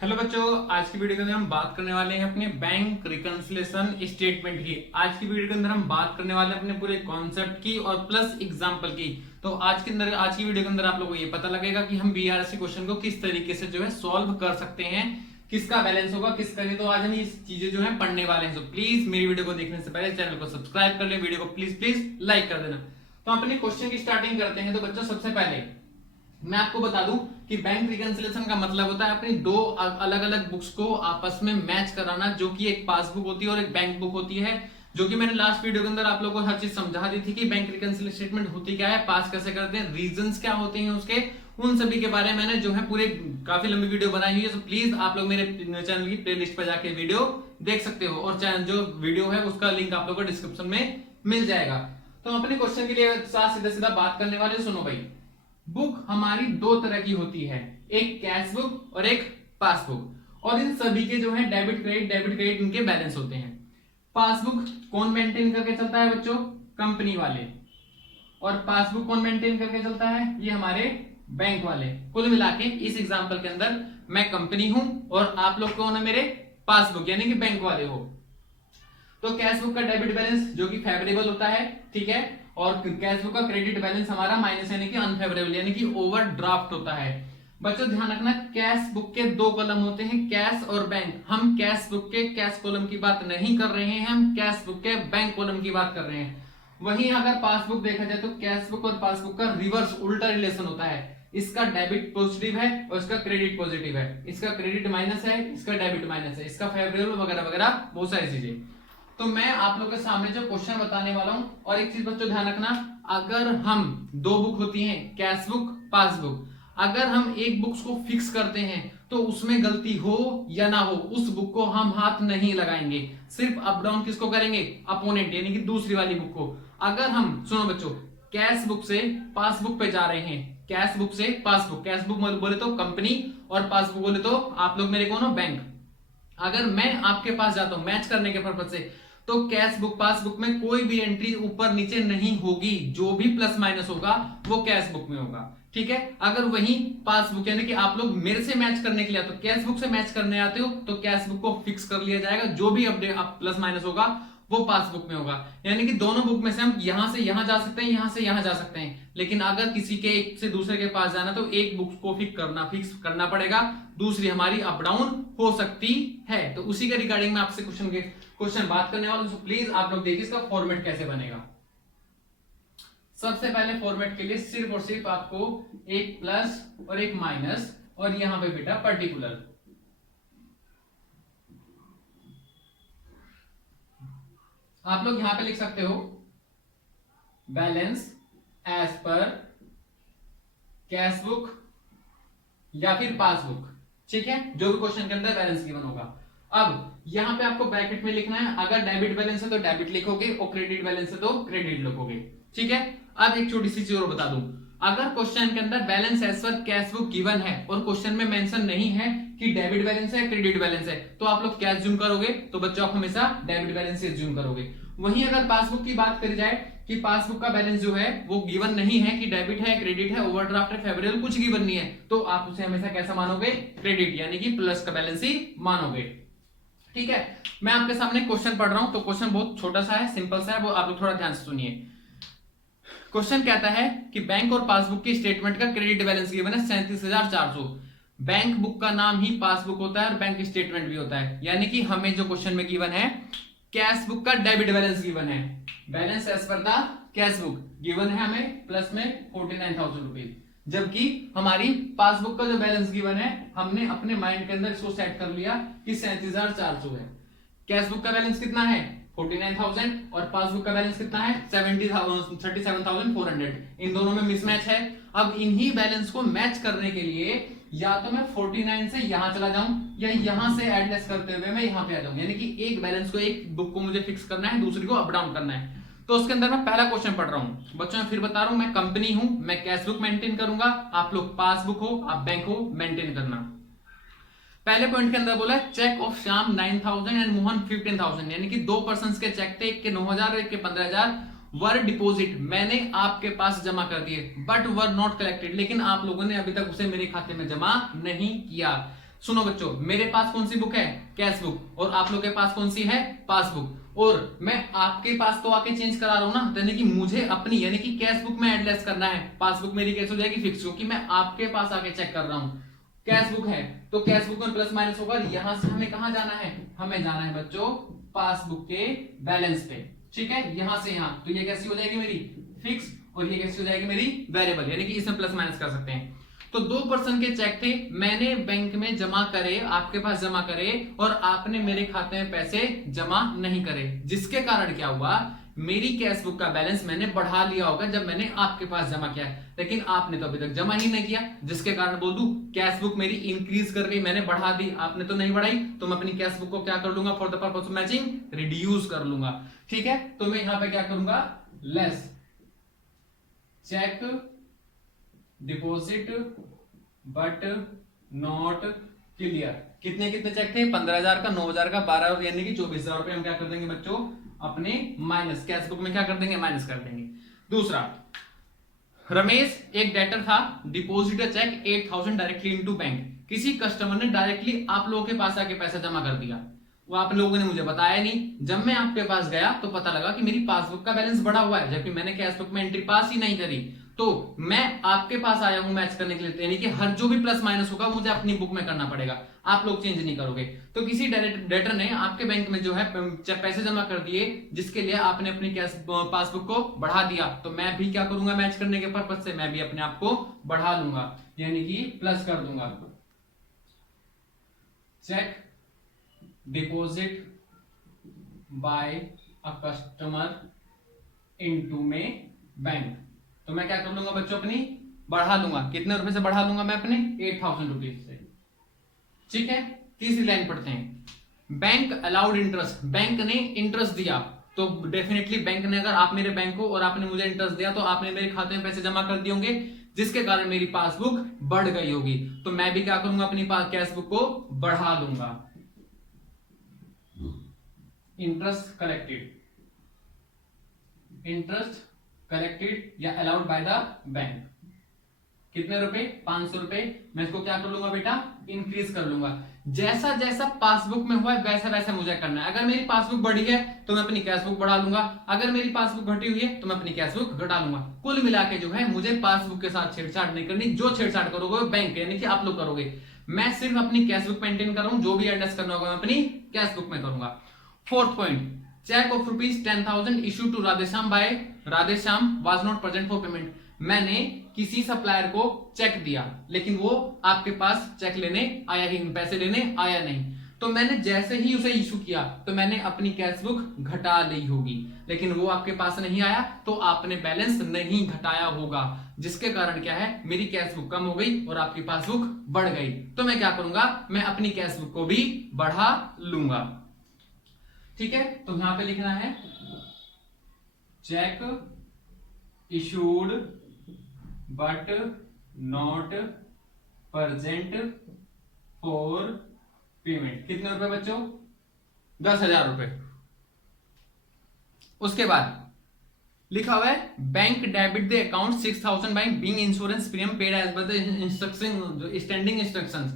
Hello बच्चों, आज की वीडियो के अंदर हम बात करने वाले हैं अपने बैंक रिकंसिलिएशन स्टेटमेंट की। आज की वीडियो के अंदर हम बात करने वाले हैं अपने पूरे कॉन्सेप्ट की और प्लस एग्जांपल की। तो आज की वीडियो के अंदर आप लोगों को ये पता लगेगा कि हम बीआरसी क्वेश्चन को किस तरीके से जो है सॉल्व कर सकते हैं, किसका बैलेंस होगा, किसका नहीं। तो आज हम इस चीजें जो है पढ़ने वाले हैं। तो प्लीज मेरी वीडियो को देखने से पहले चैनल को सब्सक्राइब कर ले, वीडियो को प्लीज प्लीज लाइक कर देना। तो अपने क्वेश्चन की स्टार्टिंग करते हैं। तो बच्चों सबसे पहले मैं आपको बता दूं कि बैंक रिकंसिलिएशन का मतलब होता है अपनी दो अलग अलग बुक्स को आपस में मैच कराना, जो कि एक पासबुक होती है और एक बैंक बुक होती है। जो कि मैंने लास्ट वीडियो के अंदर आप लोगों को हर चीज समझा दी थी कि बैंक रिकंसिलिएशन स्टेटमेंट होती क्या है, पास कैसे करते हैं, रीजंस क्या होते हैं उसके, उन सभी के बारे में मैंने जो है पूरे काफी लंबी वीडियो बनाई हुई है। तो प्लीज आप लोग मेरे चैनल की प्लेलिस्ट पर जाके वीडियो देख सकते हो और चैनल जो वीडियो है उसका लिंक आप लोग को डिस्क्रिप्शन में मिल जाएगा। तो अपने क्वेश्चन के लिए सीधा सीधा बात करने वाले, सुनो भाई। बुक हमारी दो तरह की होती है, एक कैश बुक और एक पासबुक। और इन सभी के जो है डेबिट क्रेडिट इनके बैलेंस होते हैं। पासबुक कौन मेंटेन करके चलता है बच्चों? कंपनी वाले। और पासबुक कौन मेंटेन करके चलता है? ये हमारे बैंक वाले। कुल मिला के इस एग्जांपल के अंदर मैं कंपनी हूं और आप लोग कौन है? मेरे पासबुक यानी कि बैंक वाले हो। तो कैश बुक का डेबिट बैलेंस जो कि फेवरेबल होता है, ठीक है, और कैश बुक का क्रेडिट बैलेंस हमारा माइनस यानी कि अनफेवरेबल यानी कि ओवरड्राफ्ट होता है। बच्चों ध्यान रखना, कैश बुक के दो कॉलम होते हैं, कैश और बैंक। हम कैश बुक के कैश कॉलम की बात नहीं कर रहे हैं, हम कैश बुक के बैंक कॉलम की बात कर रहे हैं। वहीं अगर पासबुक देखा जाए तो कैश बुक और पासबुक का रिवर्स उल्टा रिलेशन होता है। इसका डेबिट पॉजिटिव है और इसका क्रेडिट पॉजिटिव है, इसका क्रेडिट माइनस है, इसका डेबिट माइनस है, इसका फेवरेबल वगैरह वगैरह बहुत सारी चीजें। तो मैं आप लोग के सामने जो क्वेश्चन बताने वाला हूं, और एक चीज बच्चों ध्यान रखना, अगर हम दो बुक होती हैं, कैश बुक पासबुक, अगर हम एक बुक्स को फिक्स करते हैं तो उसमें गलती हो या ना हो उस बुक को हम हाथ नहीं लगाएंगे, सिर्फ अप डाउन किसको करेंगे? अपोनेंट यानी कि दूसरी वाली बुक को। अगर हम, सुनो बच्चों, कैश बुक से पासबुक पे जा रहे हैं, कैश बुक से पासबुक, कैश बुक बोले तो कंपनी और पासबुक बोले तो आप लोग मेरे कौन हो? बैंक। अगर मैं आपके पास जाता हूं मैच करने के पर्पज से, तो कैश बुक पासबुक में कोई भी एंट्री ऊपर नीचे नहीं होगी, जो भी प्लस माइनस होगा वो कैश बुक में होगा, ठीक है। अगर वही पासबुक यानी कि आप लोग मेरे से मैच करने के लिए तो कैश बुक से मैच करने आते हो तो कैश बुक को फिक्स कर लिया जाएगा, जो भी अपडेट प्लस माइनस होगा वो पासबुक में होगा। यानी कि दोनों बुक में से हम यहां से यहां जा सकते हैं, यहां से यहां जा सकते हैं, लेकिन अगर किसी के एक से दूसरे के पास जाना तो एक बुक को फिक्स करना पड़ेगा, दूसरी हमारी अप डाउन हो सकती है। तो उसी के रिगार्डिंग में आपसे क्वेश्चन बात करने वाला हूं। प्लीज आप लोग देखिए इसका फॉर्मेट कैसे बनेगा। सबसे पहले फॉर्मेट के लिए सिर्फ और सिर्फ आपको एक प्लस और एक माइनस और यहां पे बेटा पर्टिकुलर। आप लोग यहां पे लिख सकते हो balance as per cash book या फिर पासबुक, ठीक है, जो भी क्वेश्चन के अंदर बैलेंस गिवन होगा। अब यहां पे आपको ब्रैकेट में लिखना है, अगर डेबिट बैलेंस है तो डेबिट लिखोगे और क्रेडिट बैलेंस है तो क्रेडिट लिखोगे, ठीक है। अब एक छोटी सी चीज और बता दूं, अगर क्वेश्चन के अंदर balance as per cash book given है और क्वेश्चन में मेंशन नहीं है कि डेबिट बैलेंस है क्रेडिट बैलेंस है, तो आप लोग क्या ज्यूम करोगे? तो बच्चों आप हमेशा डेबिट बैलेंस से ज्यूम करोगे। वहीं अगर पासबुक की बात करी जाए कि पासबुक का बैलेंस जो है वो गिवन नहीं है कि डेबिट है क्रेडिट है ओवरड्राफ्ट है फेवरेबल, कुछ गिवन नहीं है, तो आप उसे हमेशा कैसा मानोगे? क्रेडिट यानी कि प्लस का बैलेंस ही मानोगे, ठीक है। मैं आपके सामने क्वेश्चन पढ़ रहा हूं, तो क्वेश्चन बहुत छोटा सा है, सिंपल सा है, वो आप लोग थोड़ा ध्यान से सुनिए। क्वेश्चन कहता है कि बैंक और पासबुक की स्टेटमेंट का क्रेडिट बैलेंस गिवन है 37,400। बैंक बुक का नाम ही पासबुक होता है और बैंक स्टेटमेंट भी होता है, यानी कि हमें जो क्वेश्चन में गिवन है कैश बुक का डेबिट बैलेंस गिवन है, balance as per the cash book given है हमें प्लस में 49,000 रुपीज, जबकि हमारी पासबुक का जो बैलेंस गिवन है हमने अपने माइंड के अंदर इसको सेट कर लिया कि 37,400 है। कैश बुक का बैलेंस कितना है? 49,000 और पासबुक का बैलेंस कितना है? 37,400। इन दोनों में मिसमैच है। अब इन्हीं बैलेंस को मैच करने के लिए या तो मैं 49 से यहां चला जाऊं या यहां से एडलेस करते हुए मैं यहां पे आ जाऊं, यानी कि एक बैलेंस को, एक बुक को मुझे फिक्स करना है, दूसरी को अप डाउन करना है। तो उसके अंदर मैं पहला क्वेश्चन पढ़ रहा हूं बच्चों, मैं फिर बता रहा हूं, मैं कंपनी हूं, मैं कैश बुक मेंटेन करूंगा, आप लोग पासबुक हो, आप बैंक हो, मेंटेन करना। पहले पॉइंट के अंदर बोला cheque of Shyam 9,000 and Mohan 15,000, यानी कि दो पर्सन के चेक थे, एक के 9,000 एक के 15,000, वर डिपोजिट मैंने आपके पास जमा कर दिए, बट वर नॉट कलेक्टेड, लेकिन आप लोगों ने अभी तक उसे मेरे खाते में जमा नहीं किया। सुनो बच्चों, मेरे पास कौन सी बुक है? Cash book. और आप लोग के पास कौन सी है? पासबुक। और मैं आपके पास तो आके चेंज करा रहा हूं ना, यानी कि मुझे अपनी यानी कि कैश बुक में एडलेस करना है। पासबुक मेरी कैसे हो जाएगी? फिक्स, क्योंकि मैं आपके पास आके चेक कर रहा हूं। कैश बुक है तो कैश बुक में प्लस माइनस होगा। यहां से हमें कहां जाना है? हमें जाना है बच्चों पासबुक के बैलेंस पे। ठीक है, यहां से यहां, तो ये कैसी हो जाएगी मेरी? फिक्स। और ये कैसी हो जाएगी मेरी? वेरिएबल, यानी कि इसमें प्लस माइनस कर सकते हैं। तो 2% के चेक थे, मैंने बैंक में जमा करे, आपके पास जमा करे, और आपने मेरे खाते में पैसे जमा नहीं करे, जिसके कारण क्या हुआ? मेरी कैश बुक का बैलेंस मैंने बढ़ा लिया होगा जब मैंने आपके पास जमा किया है, लेकिन आपने तो अभी तक जमा ही नहीं किया, जिसके कारण बोल दूं कैश बुक मेरी इंक्रीज कर गई, मैंने बढ़ा दी, आपने तो नहीं बढ़ाई। तो मैं अपनी कैश बुक को क्या कर लूंगा? For the purpose of matching reduce कर लूंगा। ठीक है, तो मैं यहां पे क्या करूंगा? Less cheque deposit but not clear. कितने कितने चेक थे? 15,000 का, 9,000 का, 12, यानी कि 24,000 रुपए हम क्या कर देंगे बच्चों? अपने माइनस कैश बुक में क्या कर देंगे? माइनस कर देंगे। दूसरा, रमेश एक डेटर था, deposit cheque 8,000 directly into bank. किसी कस्टमर ने डायरेक्टली आप लोगों के पास आके पैसा जमा कर दिया, वो आप लोगों ने मुझे बताया नहीं। जब मैं आपके पास गया तो पता लगा कि मेरी पासबुक का बैलेंस बढ़ा हुआ है, जबकि मैंने कैश बुक में एंट्री पास ही नहीं करी। तो मैं आपके पास आया हूं मैच करने के लिए, यानी कि हर जो भी प्लस माइनस होगा मुझे अपनी बुक में करना पड़ेगा, आप लोग चेंज नहीं करोगे। तो किसी डेटर ने आपके बैंक में जो है पैसे जमा कर दिए, जिसके लिए आपने अपनी कैश पासबुक को बढ़ा दिया, तो मैं भी क्या करूंगा? मैच करने के पर्पज से मैं भी अपने आप को बढ़ा लूंगा, यानी कि प्लस कर दूंगा। Cheque deposit by a customer into में बैंक। तो मैं क्या कर लूंगा बच्चों? अपनी बढ़ा लूंगा। कितने रुपए से बढ़ा लूंगा मैं? अपने 8,000 रुपीज से। ठीक है, तीसरी लाइन पढ़ते हैं। बैंक अलाउड इंटरेस्ट, बैंक ने इंटरेस्ट दिया, तो डेफिनेटली बैंक ने, अगर आप मेरे बैंक को और आपने मुझे इंटरेस्ट दिया, तो आपने मेरे खाते में पैसे जमा कर दिए होंगे, जिसके कारण मेरी पासबुक बढ़ गई होगी। तो मैं भी क्या करूंगा? अपनी कैश बुक को बढ़ा लूंगा। इंटरेस्ट कलेक्टेड, इंटरेस्ट कलेक्टेड या अलाउड बाय द बैंक। कितने रुपए? 500 रुपए। मैं इसको क्या कर लूंगा बेटा? इंक्रीज कर लूंगा। जैसा जैसा पासबुक में हुआ है वैसा वैसा मुझे करना है। अगर मेरी पासबुक बढ़ी है तो मैं अपनी कैश बुक बढ़ा लूंगा, अगर मेरी पासबुक घटी हुई है तो मैं अपनी कैश बुक घटा लूंगा। कुल मिला के जो है मुझे पासबुक के साथ छेड़छाड़ नहीं करनी। जो छेड़छाड़ करोगे वो बैंक यानी कि आप लोग करोगे, मैं सिर्फ अपनी कैश बुक मेंटेन कर रहा हूं। जो भी एडजस्ट करना होगा मैं अपनी कैश बुक में करूंगा। Fourth point, cheque of ₹10,000 issue to Radheshyam by Radheshyam was not present for payment. मैंने किसी सप्लायर को चेक दिया, लेकिन वो आपके पास चेक लेने आया ही, पैसे लेने आया नहीं। तो मैंने जैसे ही उसे इशू किया तो मैंने अपनी कैश बुक घटा ली होगी, लेकिन वो आपके पास नहीं आया तो आपने बैलेंस नहीं घटाया होगा, जिसके कारण क्या है? मेरी कैश बुक कम हो गई और आपकी पासबुक बढ़ गई। तो मैं क्या करूंगा? मैं अपनी कैश बुक को भी बढ़ा लूंगा। ठीक है, तो यहां पे लिखना है check issued but not present for payment. कितने रुपए बच्चों? 10,000 रुपए। उसके बाद लिखा हुआ है bank debit the account 6,000 by being insurance premium paid as per the instruction standing instructions.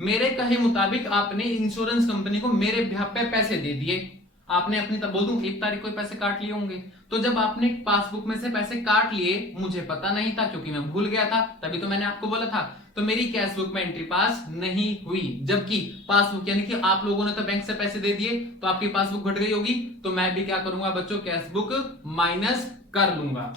मेरे कहे मुताबिक आपने इंश्योरेंस कंपनी को मेरे बिहाफ पे पैसे दे दिए। आपने अपनी, तब बोल दूं 1 तारीख को पैसे काट लिए होंगे। तो जब आपने पासबुक में से पैसे काट लिए, मुझे पता नहीं था क्योंकि मैं भूल गया था, तभी तो मैंने आपको बोला था। तो मेरी कैश बुक में एंट्री पास नहीं हुई, जबकि पासबुक यानी कि आप लोगों ने तो बैंक से पैसे दे दिए तो आपकी पासबुक घट गई होगी। तो मैं भी क्या करूंगा बच्चों? कैश बुक माइनस कर लूंगा।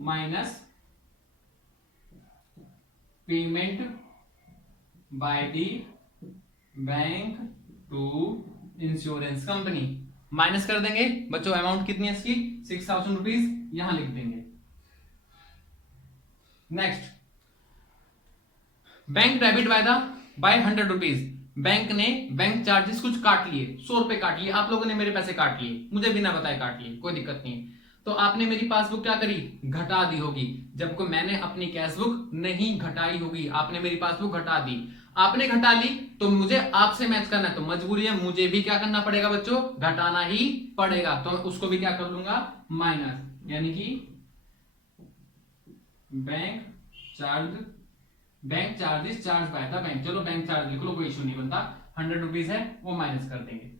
Minus payment by the bank to insurance company, minus कर देंगे बच्चों। अमाउंट कितनी है इसकी? 6,000 रुपीज, यहां लिख देंगे। Next, bank debit bye 100 rupees. Bank ने बैंक चार्जेस कुछ काट लिए, 100 रुपए काट लिए, आप लोगों ने मेरे पैसे काट लिए, मुझे बिना बताए काट लिए, कोई दिक्कत नहीं। तो आपने मेरी पासबुक क्या करी? घटा दी होगी, जबकि मैंने अपनी कैश बुक नहीं घटाई होगी। आपने मेरी पासबुक घटा दी, आपने घटा ली, तो मुझे आपसे मैच करना है, तो मजबूरी है, मुझे भी क्या करना पड़ेगा बच्चों? घटाना ही पड़ेगा। तो मैं उसको भी क्या कर लूंगा? माइनस, यानी कि bank charge bank charges charge by the bank, चलो बैंक चार्ज लिख लो, कोई इशू नहीं बनता, 100 रुपीज है वो माइनस कर देंगे।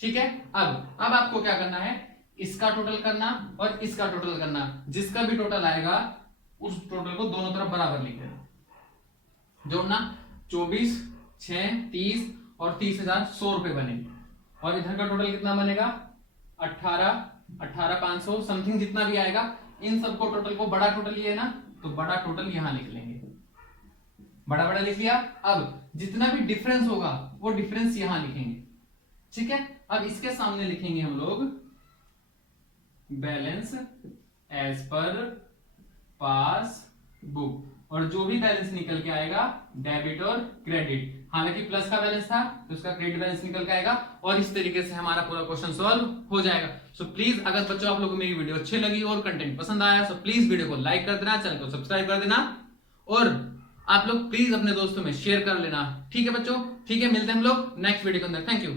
ठीक है, अब आपको क्या करना है, इसका टोटल करना और इसका टोटल करना, जिसका भी टोटल आएगा उस टोटल को दोनों तरफ बराबर लिख देना, जोड़ना 24, 6, 30 और 30,100 रुपए बनेंगे। और इधर का टोटल कितना बनेगा, 18, 18,500 समथिंग जितना भी आएगा, इन सबको टोटल को बड़ा टोटल ये है ना, तो बड़ा टोटल यहां लिख लेंगे, बड़ा बड़ा लिख लिया। अब जितना भी डिफरेंस होगा वो डिफरेंस यहां लिखेंगे। ठीक है, अब इसके सामने लिखेंगे हम लोग बैलेंस एज पर पासबुक, और जो भी बैलेंस निकल के आएगा डेबिट और क्रेडिट, हालांकि प्लस का बैलेंस था तो उसका क्रेडिट बैलेंस निकल के आएगा, और इस तरीके से हमारा पूरा क्वेश्चन सॉल्व हो जाएगा। सो प्लीज अगर बच्चों आप लोगों को मेरी वीडियो अच्छी लगी और कंटेंट पसंद आया, सो प्लीज वीडियो को लाइक कर देना, चैनल को सब्सक्राइब कर देना, और आप लोग प्लीज अपने दोस्तों में शेयर कर लेना। ठीक है बच्चों, ठीक है, मिलते हैं हम लोग नेक्स्ट वीडियो के अंदर। Thank you.